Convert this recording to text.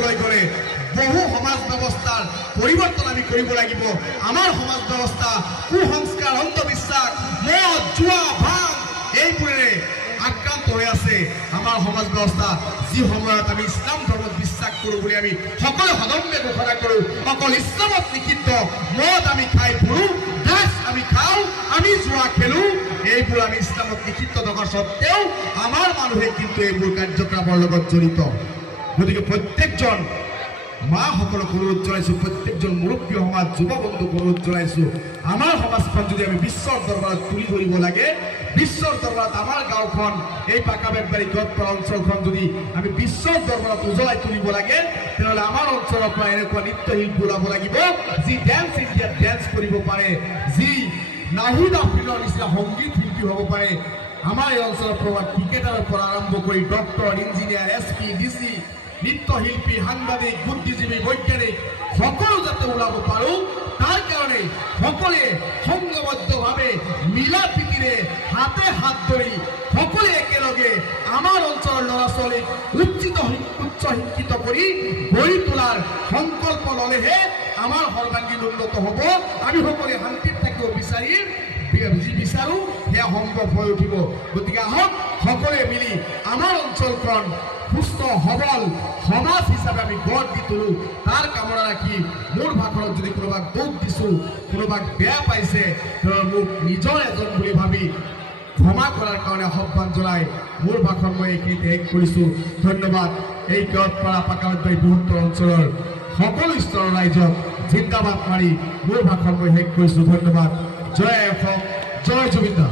হ'বলৈ গ'লে বহু সমাজ ব্যৱস্থাৰ পৰিৱৰ্তন আমি কৰিব লাগিব। আমাৰ সমাজ ব্যৱস্থা কুসংস্কাৰ, অন্ধবিশ্বাস, মদ, জুৱা, ভাং এইবোৰেৰে আক্ৰান্ত হৈ আছে। আমাৰ সমাজ ব্যৱস্থা যি সময়ত আমি ইছলাম ধৰ্মত বিশ্বাস কৰোঁ বুলি আমি সকলো সদম্যে ঘোষণা কৰোঁ, অকল ইছলামত নিষিদ্ধ মদ আমি খাই ফুৰোঁ, ড্ৰাগছ আমি খাওঁ, আমি জুৱা খেলোঁ, এইবোৰ আমি ইছলামত নিষিদ্ধ থকা সত্ত্বেও আমাৰ মানুহে কিন্তু এইবোৰ কাৰ্যকলাপৰ লগত জড়িত। গতিকে প্ৰত্যেকজন মাসকলক অনুৰোধ জনাইছোঁ, প্ৰত্যেকজন মুৰব্বী সমাজ, যুৱ বন্ধুক অনুৰোধ জনাইছোঁ, আমাৰ সমাজখন যদি আমি বিশ্বৰ দৰবাৰত তুলি ধৰিব লাগে, বিশ্বৰ দৰবাৰত আমাৰ গাঁওখন, এই পাকাবেতবাৰী গড়পাৰা অঞ্চলখন যদি আমি বিশ্বৰ দৰবাৰত উজ্বলাই তুলিব লাগে, তেনেহ'লে আমাৰ অঞ্চলৰ পৰা এনেকুৱা নৃত্যশিল্পী ওলাব লাগিব যি ডেন্স ইণ্ডিয়াত ডেন্স কৰিব পাৰে, যি নাহিদ আফ্ৰিনৰ নিচিনা সংগীত শিল্পী হ'ব পাৰে। আমাৰ এই অঞ্চলৰ পৰা ক্ৰিকেটাৰৰ পৰা আৰম্ভ কৰি ডক্টৰ, ইঞ্জিনিয়াৰ, SP, DC, নৃত্যশিল্পী, সাংবাদিক, বুদ্ধিজীৱী, বৈজ্ঞানিক সকলো যাতে ওলাব পাৰোঁ, তাৰ কাৰণে সকলোৱে সংঘবদ্ধভাৱে মিলা প্ৰীতিৰে হাতে হাত ধৰি সকলোৱে একেলগে আমাৰ অঞ্চলৰ ল'ৰা ছোৱালীক উচ্চ শিক্ষিত কৰি গঢ়ি তোলাৰ সংকল্প ল'লেহে আমাৰ সৰ্বাংগীন উন্নত হ'ব। আমি সকলোৱে শান্তিত থাকিব বিচাৰিম, যি বিচাৰোঁ সেয়া সম্ভৱ হৈ উঠিব। গতিকে আহক সকলোৱে মিলি আমাৰ অঞ্চলখন সুস্থ সবল সমাজ হিচাপে আমি গঢ় দি তোলোঁ, তাৰ কামনা ৰাখি মোৰ ভাষণত যদি কোনোবাক দুখ দিছোঁ, কোনোবাক বেয়া পাইছে, তেওঁ মোক নিজৰ এজন বুলি ভাবি ক্ষমা কৰাৰ কাৰণে আহ্বান জনাই মোৰ ভাষণ মই এইখিনিতে শেষ কৰিছোঁ। ধন্যবাদ। এই গড়পাৰা পাকাবেতবাৰী বৃহত্তৰ অঞ্চলৰ সকলো স্তৰৰ ৰাইজক জিন্দাবাদ মাৰি মোৰ ভাষণ মই শেষ কৰিছোঁ। ধন্যবাদ। জয় অসম, জয় জুবিন দা।